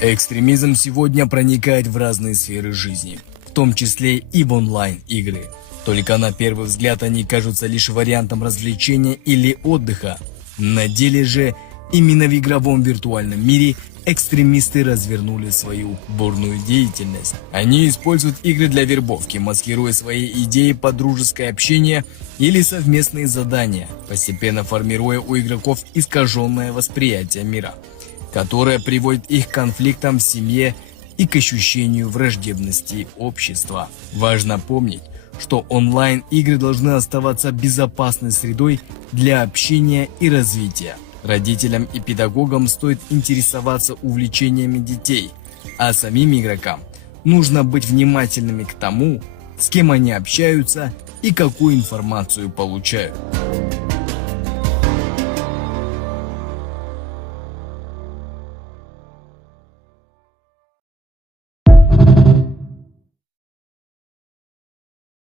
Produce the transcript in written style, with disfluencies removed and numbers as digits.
Экстремизм сегодня проникает в разные сферы жизни, в том числе и в онлайн-игры. Только на первый взгляд они кажутся лишь вариантом развлечения или отдыха. На деле же именно в игровом виртуальном мире экстремисты развернули свою бурную деятельность. Они используют игры для вербовки, маскируя свои идеи под дружеское общение или совместные задания, постепенно формируя у игроков искаженное восприятие мира, которое приводит их к конфликтам в семье и к ощущению враждебности общества. Важно помнить, что онлайн-игры должны оставаться безопасной средой для общения и развития. Родителям и педагогам стоит интересоваться увлечениями детей, а самим игрокам нужно быть внимательными к тому, с кем они общаются и какую информацию получают.